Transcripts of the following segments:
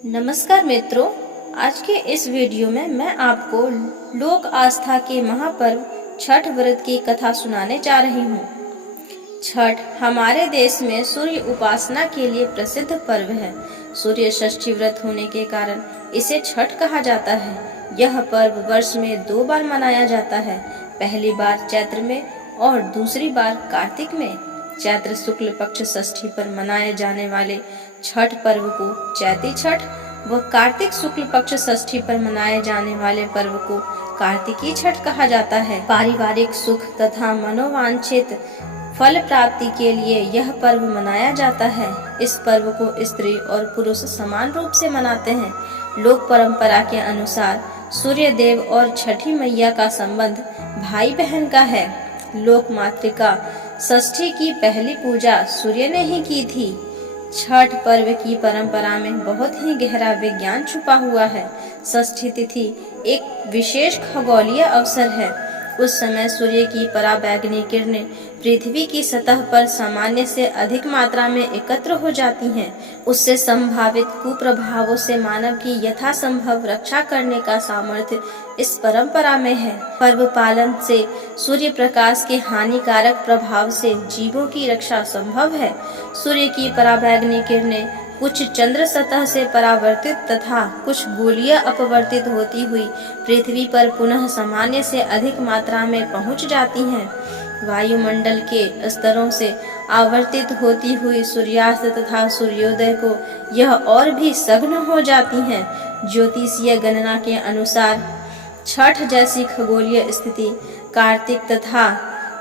नमस्कार मित्रों, आज के इस वीडियो में मैं आपको लोक आस्था के महापर्व छठ व्रत की कथा सुनाने जा रही हूँ। छठ हमारे देश में सूर्य उपासना के लिए प्रसिद्ध पर्व है। सूर्य षष्ठी व्रत होने के कारण इसे छठ कहा जाता है। यह पर्व वर्ष में 2 बार मनाया जाता है, पहली बार चैत्र में और दूसरी बार कार्तिक में। चैत्र शुक्ल पक्ष षष्ठी पर मनाए जाने वाले छठ पर्व को चैती छठ व कार्तिक शुक्ल पक्ष षष्ठी पर मनाए जाने वाले पर्व को कार्तिकी छठ कहा जाता है। पारिवारिक सुख तथा मनोवांछित फल प्राप्ति के लिए यह पर्व मनाया जाता है। इस पर्व को स्त्री और पुरुष समान रूप से मनाते हैं। लोक परंपरा के अनुसार सूर्य देव और छठी मैया का संबंध भाई बहन का है। लोक मातृका षष्ठी की पहली पूजा सूर्य ने ही की थी। छठ पर्व की परंपरा में बहुत ही गहरा विज्ञान छुपा हुआ है। षष्ठी तिथि एक विशेष खगोलीय अवसर है। उस समय सूर्य की पराबैंगनी किरणें पृथ्वी की सतह पर सामान्य से अधिक मात्रा में एकत्र हो जाती हैं। उससे संभावित कुप्रभावों से मानव की यथासंभव रक्षा करने का सामर्थ्य इस परंपरा में है। पर्व पालन से सूर्य प्रकाश के हानिकारक प्रभाव से जीवों की रक्षा संभव है। सूर्य की पराबैंगनी किरणें कुछ चंद्र सतह से परावर्तित तथा कुछ गोलीय अपवर्तित होती हुई पृथ्वी पर पुनः सामान्य से अधिक मात्रा में पहुंच जाती हैं। वायुमंडल के स्तरों से आवर्तित होती हुई सूर्यास्त तथा सूर्योदय को यह और भी सघन हो जाती हैं। ज्योतिषीय गणना के अनुसार छठ जैसी खगोलीय स्थिति कार्तिक तथा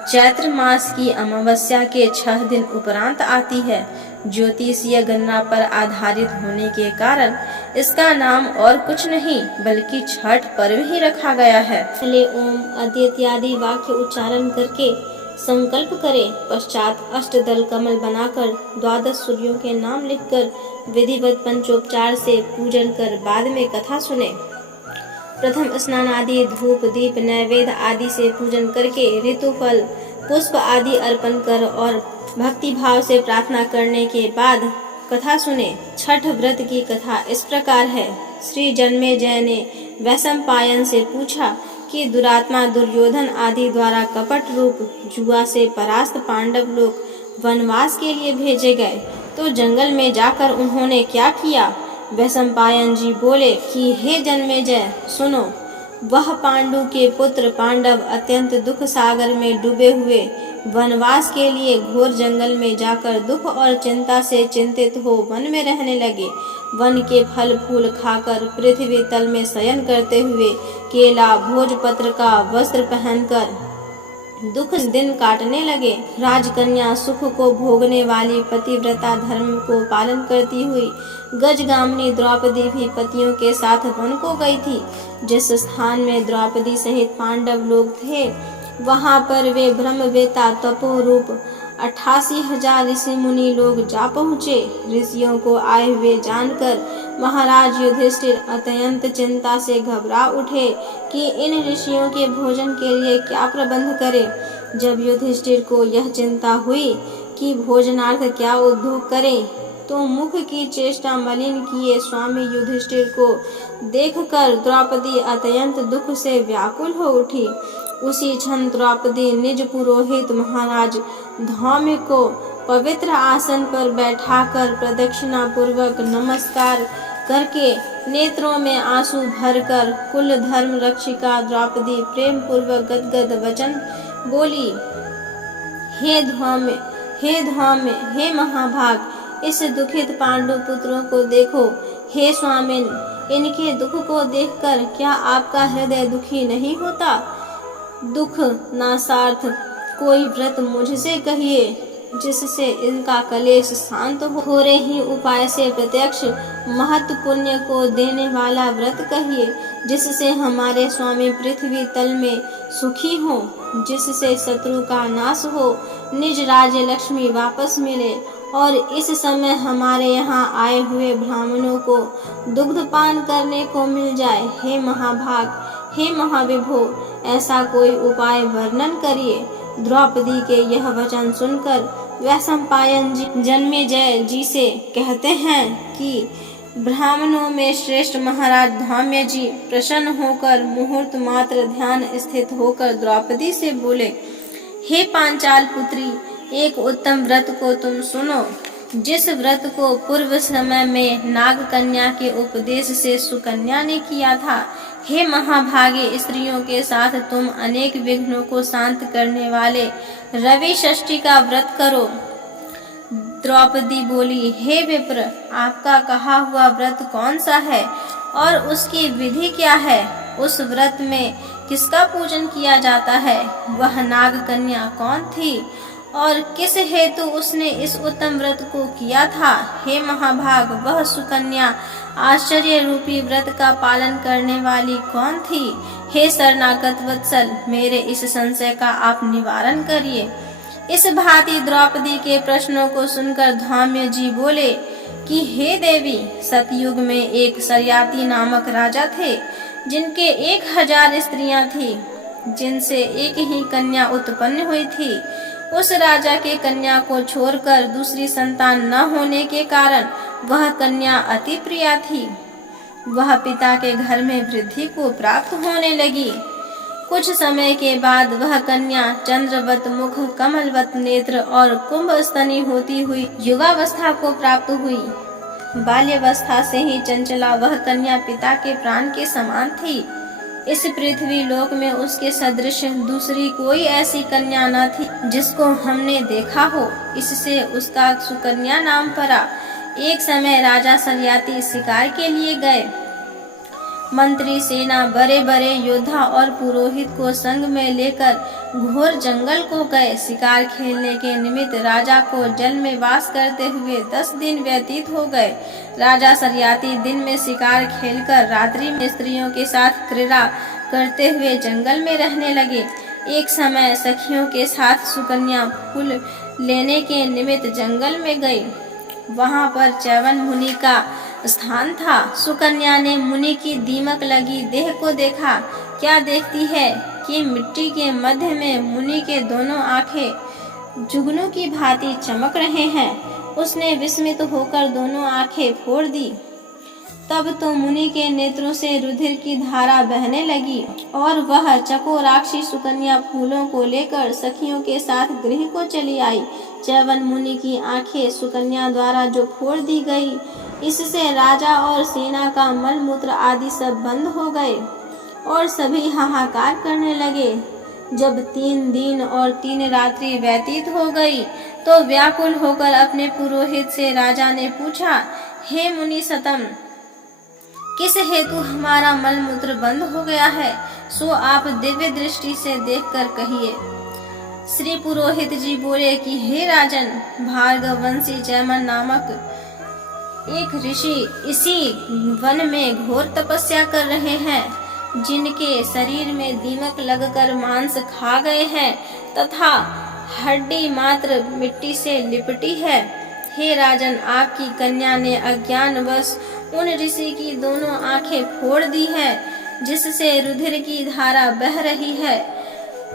चैत्र मास की अमावस्या के 6 दिन उपरांत आती है। ज्योतिषीय गणना पर आधारित होने के कारण इसका नाम और कुछ नहीं बल्कि छठ पर्व ही रखा गया है। पहले ओम अद्य इत्यादि वाक्य उच्चारण करके संकल्प करें। पश्चात अष्टदल कमल बनाकर 12 सूर्यों के नाम लिखकर विधिवत पंचोपचार से पूजन कर बाद में कथा सुने। प्रथम स्नान आदि धूप दीप नैवेद्य आदि से पूजन करके ऋतुफल पुष्प आदि अर्पण कर और भक्ति भाव से प्रार्थना करने के बाद कथा सुने। छठ व्रत की कथा इस प्रकार है। श्री जन्मेजय ने वैशंपायन से पूछा कि दुरात्मा दुर्योधन आदि द्वारा कपट रूप जुआ से परास्त पांडव लोग वनवास के लिए भेजे गए, तो जंगल में जाकर उन्होंने क्या किया? वैशंपायन जी बोले कि हे जन्मेजय सुनो, वह पांडु के पुत्र पांडव अत्यंत दुख सागर में डूबे हुए वनवास के लिए घोर जंगल में जाकर दुख और चिंता से चिंतित हो वन में रहने लगे। वन के फल फूल खाकर पृथ्वी तल में शयन करते हुए केला भोजपत्र का वस्त्र पहनकर दुख दिन काटने लगे। राजकन्या सुख को भोगने वाली पतिव्रता धर्म को पालन करती हुई गजगामिनी द्रौपदी भी पतियों के साथ वन को गई थी। जिस स्थान में द्रौपदी सहित पांडव लोग थे, वहां पर वे ब्रह्मवेता तपो रूप 88,000 ऋषि मुनि लोग जा पहुँचे। ऋषियों को आए हुए जानकर महाराज युधिष्ठिर अत्यंत चिंता से घबरा उठे कि इन ऋषियों के भोजन के लिए क्या प्रबंध करें। जब युधिष्ठिर को यह चिंता हुई कि भोजनार्थ क्या उद्योग करें, तो मुख की चेष्टा मलिन किए स्वामी युधिष्ठिर को देखकर द्रौपदी अत्यंत दुख से व्याकुल हो उठी। उसी क्षण द्रौपदी निज पुरोहित महाराज धौम्य को पवित्र आसन पर बैठाकर प्रदक्षिणा पूर्वक नमस्कार करके नेत्रों में आंसू भरकर कुल धर्म रक्षिका द्रौपदी प्रेम पूर्वक गदगद वचन बोली, हे धौम्य, हे धौम्य, हे महाभाग, इस दुखित पांडु पुत्रों को देखो। हे स्वामिन, इनके दुख को देखकर क्या आपका हृदय दुखी नहीं होता? दुख नासार्थ कोई व्रत मुझसे कहिए जिससे इनका कलेश शांत हो। थोड़े ही उपाय से प्रत्यक्ष महत्व पुण्य को देने वाला व्रत कहिए, जिससे हमारे स्वामी पृथ्वी तल में सुखी हो, जिससे शत्रु का नाश हो, निज राज्य लक्ष्मी वापस मिले और इस समय हमारे यहाँ आए हुए ब्राह्मणों को दुग्धपान करने को मिल जाए। हे महाभाग, हे महाविभो, ऐसा कोई उपाय वर्णन करिए। द्रौपदी के यह वचन सुनकर वैशंपायन जी जन्मेजय जी से कहते हैं कि ब्राह्मणों में श्रेष्ठ महाराज धौम्य जी प्रसन्न होकर मुहूर्त मात्र ध्यान स्थित होकर द्रौपदी से बोले, हे पांचाल पुत्री, एक उत्तम व्रत को तुम सुनो, जिस व्रत को पूर्व समय में नाग कन्या के उपदेश से सुकन्या ने किया था। हे महाभागे स्त्रियों के साथ तुम अनेक विघ्नों को शांत करने वाले रवि षष्ठी का व्रत करो। द्रौपदी बोली, हे विप्र, आपका कहा हुआ व्रत कौन सा है और उसकी विधि क्या है? उस व्रत में किसका पूजन किया जाता है? वह नाग कन्या कौन थी और किस हेतु उसने इस उत्तम व्रत को किया था? हे महाभाग, वह सुकन्या आश्चर्य रूपी व्रत का पालन करने वाली कौन थी? हे शरणागत वत्सल, मेरे इस संशय का आप निवारण करिए। इस भांति द्रौपदी के प्रश्नों को सुनकर धौम्य जी बोले कि हे देवी, सतयुग में एक शर्याती नामक राजा थे, जिनके 1000 स्त्रियां थी, जिनसे एक ही कन्या उत्पन्न हुई थी। उस राजा के कन्या को छोड़कर दूसरी संतान न होने के कारण वह कन्या अति प्रिया थी। वह पिता के घर में वृद्धि को प्राप्त होने लगी। कुछ समय के बाद वह कन्या चंद्रवत मुख, कमलवत नेत्र और कुंभ स्तनी होती हुई युवावस्था को प्राप्त हुई। बाल्यावस्था से ही चंचला वह कन्या पिता के प्राण के समान थी। इस पृथ्वी लोक में उसके सदृश दूसरी कोई ऐसी कन्या न थी जिसको हमने देखा हो। इससे उसका सुकन्या नाम पड़ा। एक समय राजा शर्याती शिकार के लिए गए। मंत्री, सेना, बड़े बड़े योद्धा और पुरोहित को संग में लेकर घोर जंगल को गए। शिकार खेलने के निमित्त राजा को जल में वास करते हुए 10 दिन व्यतीत हो गए। राजा शर्याती दिन में शिकार खेलकर रात्रि में स्त्रियों के साथ क्रीड़ा करते हुए जंगल में रहने लगे। एक समय सखियों के साथ सुकन्या फूल लेने के निमित्त जंगल में गई। वहां पर च्यवन मुनि का स्थान था। सुकन्या ने मुनि की दीमक लगी देह को देखा। क्या देखती है कि मिट्टी के मध्य में मुनि के दोनों आंखें जुगनू की भांति चमक रहे हैं। उसने विस्मित होकर दोनों आंखें फोड़ दी। तब तो मुनि के नेत्रों से रुधिर की धारा बहने लगी और वह चकोराक्षी सुकन्या फूलों को लेकर सखियों के साथ गृह को चली आई। च्यवन मुनि की आंखें सुकन्या द्वारा जो फोड़ दी गई, इससे राजा और सेना का मल मूत्र आदि सब बंद हो गए और सभी हाहाकार करने लगे। जब 3 दिन और 3 रात्रि व्यतीत हो गई तो व्याकुल होकर अपने पुरोहित से राजा ने पूछा, हे मुनि सतम, किस हेतु हमारा मल मूत्र बंद हो गया है? सो आप दिव्य दृष्टि से देखकर कहिए। श्री पुरोहित जी बोले कि हे राजन, भार्गव वंशी च्यवन नामक एक ऋषि इसी वन में घोर तपस्या कर रहे हैं, जिनके शरीर में दीमक लगकर मांस खा गए हैं तथा हड्डी मात्र मिट्टी से लिपटी है। हे राजन, आपकी कन्या ने अज्ञानवश उन ऋषि की दोनों आंखें फोड़ दी है, जिससे रुधिर की धारा बह रही है।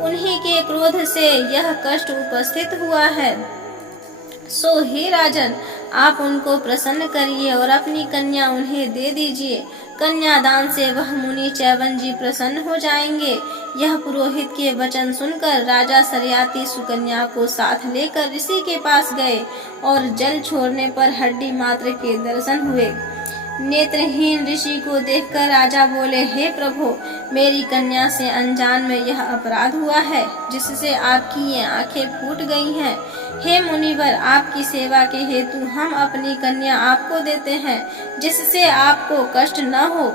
उन्हीं के क्रोध से यह कष्ट उपस्थित हुआ है। सो हे राजन, आप उनको प्रसन्न करिए और अपनी कन्या उन्हें दे दीजिए। कन्यादान से वह मुनि च्यवन जी प्रसन्न हो जाएंगे। यह पुरोहित के वचन सुनकर राजा शर्याती सुकन्या को साथ लेकर ऋषि के पास गए और जल छोड़ने पर हड्डी मात्र के दर्शन हुए। नेत्रहीन ऋषि को देखकर राजा बोले, हे प्रभु, मेरी कन्या से अनजान में यह अपराध हुआ है, जिससे आपकी ये आंखें फूट गई हैं। हे मुनिवर, आपकी सेवा के हेतु हम अपनी कन्या आपको देते हैं, जिससे आपको कष्ट न हो।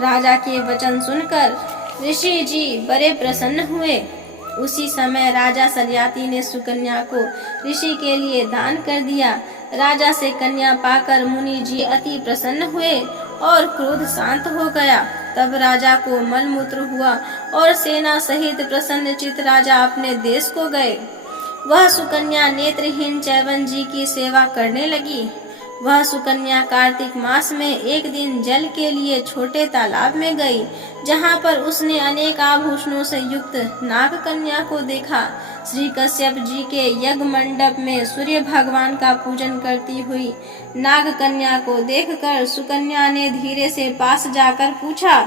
राजा के वचन सुनकर ऋषि जी बड़े प्रसन्न हुए। उसी समय राजा शर्याती ने सुकन्या को ऋषि के लिए दान कर दिया। राजा से कन्या पाकर मुनि जी अति प्रसन्न हुए और क्रोध शांत हो गया। तब राजा को मलमूत्र हुआ और सेना सहित प्रसन्न चित्त राजा अपने देश को गए। वह सुकन्या नेत्रहीन च्यवन जी की सेवा करने लगी। वह सुकन्या कार्तिक मास में एक दिन जल के लिए छोटे तालाब में गई, जहाँ पर उसने अनेक आभूषणों से युक्त नाग कन्या को देखा। श्री कश्यप जी के यज्ञ मंडप में सूर्य भगवान का पूजन करती हुई नाग कन्या को देखकर सुकन्या ने धीरे से पास जाकर पूछा,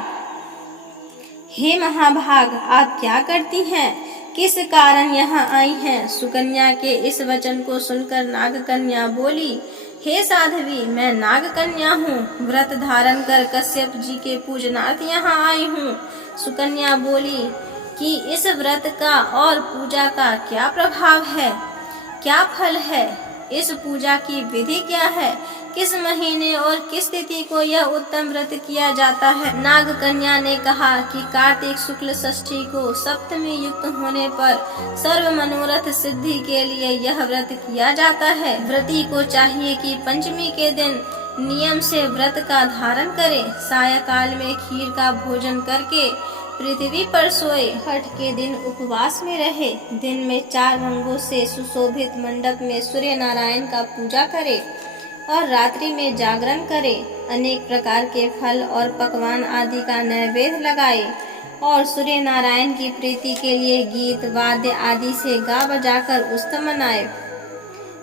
हे महाभाग, आप क्या करती हैं? किस कारण यहाँ आई हैं? सुकन्या के इस वचन को सुनकर नाग कन्या बोली, हे साध्वी, मैं नाग कन्या हूँ, व्रत धारण कर कश्यप जी के पूजनार्थ यहाँ आई हूँ। सुकन्या बोली कि इस व्रत का और पूजा का क्या प्रभाव है, क्या फल है, इस पूजा की विधि क्या है, किस महीने और किस तिथि को यह उत्तम व्रत किया जाता है? नाग कन्या ने कहा कि कार्तिक शुक्ल षष्ठी को सप्तमी युक्त होने पर सर्व मनोरथ सिद्धि के लिए यह व्रत किया जाता है। व्रती को चाहिए कि पंचमी के दिन नियम से व्रत का धारण करे, सायकाल में खीर का भोजन करके पृथ्वी पर सोए, छठ के दिन उपवास में रहे, दिन में 4 रंगों से सुशोभित मंडप में सूर्य नारायण का पूजा करे और रात्रि में जागरण करे, अनेक प्रकार के फल और पकवान आदि का नैवेद्य लगाए और सूर्य नारायण की प्रीति के लिए गीत वाद्य आदि से गा बजाकर उत्सव मनाए।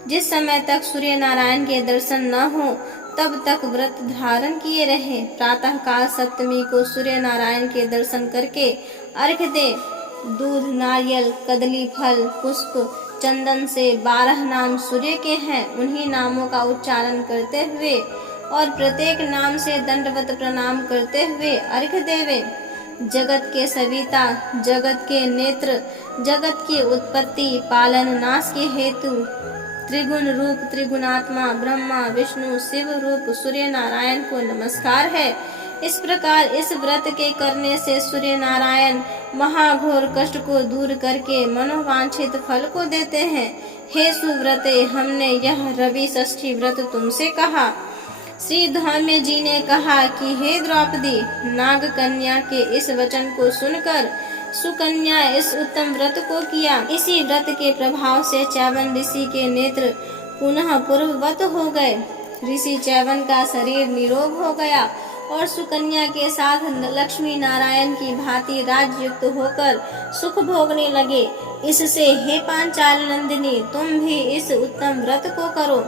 जिस समय तक सूर्य नारायण के दर्शन न हो तब तक व्रत धारण किए रहे। प्रातः काल सप्तमी को सूर्य नारायण के दर्शन करके अर्घ्य दे। दूध, नारियल, कदली फल, पुष्प, चंदन से 12 नाम सूर्य के हैं, उन्हीं नामों का उच्चारण करते हुए और प्रत्येक नाम से दंडवत प्रणाम करते हुए अर्घ्य देवे। जगत के सविता, जगत के नेत्र, जगत की उत्पत्ति, पालन, नाश के हेतु, त्रिगुण रूप त्रिगुणात्मा ब्रह्मा विष्णु शिव रूप सूर्य नारायण को नमस्कार है। इस प्रकार इस व्रत के करने से सूर्य नारायण महाघोर कष्ट को दूर करके मनोवांछित फल को देते हैं। हे सुव्रते, हमने यह रवि षष्ठी व्रत तुमसे कहा। श्री धौम्य जी ने कहा कि हे द्रौपदी, नाग कन्या के इस वचन को सुनकर सुकन्या इस उत्तम व्रत को किया। इसी व्रत के प्रभाव से च्यवन ऋषि के नेत्र पुनः पूर्ववत हो गए। ऋषि च्यवन का शरीर निरोग हो गया और सुकन्या के साथ लक्ष्मी नारायण की भांति राजयुक्त होकर सुख भोगने लगे। इससे हे पांचाल नंदिनी, तुम भी इस उत्तम व्रत को करो।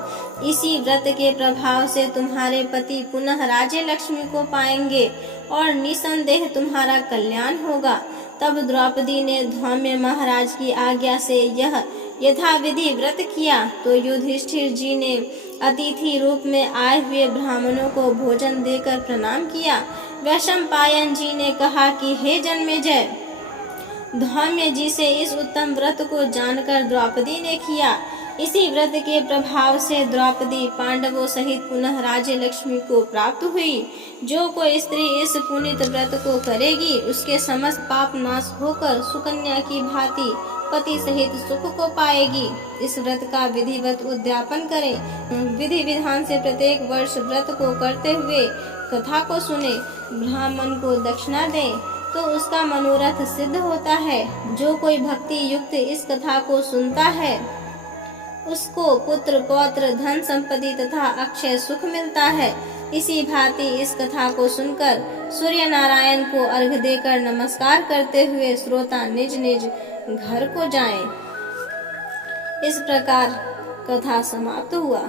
इसी व्रत के प्रभाव से तुम्हारे पति पुनः राज्य लक्ष्मी को पाएंगे और निसंदेह तुम्हारा कल्याण होगा। तब द्रौपदी ने धौम्य महाराज की आज्ञा से यह यथाविधि व्रत किया तो युधिष्ठिर जी ने अतिथि रूप में आए हुए ब्राह्मणों को भोजन देकर प्रणाम किया। वैशंपायन जी ने कहा कि हे जन्मेजय, धौम्य जी से इस उत्तम व्रत को जानकर द्रौपदी ने किया। इसी व्रत के प्रभाव से द्रौपदी पांडवों सहित पुनः राज्य लक्ष्मी को प्राप्त हुई। जो कोई स्त्री इस पुनीत व्रत को करेगी उसके समस्त पाप नाश होकर सुकन्या की भांति पति सहित सुख को पाएगी। इस व्रत का विधिवत उद्यापन करें। विधि विधान से प्रत्येक वर्ष व्रत को करते हुए कथा को सुने, ब्राह्मण को दक्षिणा दें तो उसका मनोरथ सिद्ध होता है। जो कोई भक्ति युक्त इस कथा को सुनता है उसको पुत्र पौत्र धन संपत्ति तथा अक्षय सुख मिलता है। इसी भांति इस कथा को सुनकर सूर्य नारायण को अर्घ्य देकर नमस्कार करते हुए श्रोता निज निज घर को जाएं। इस प्रकार कथा समाप्त हुआ।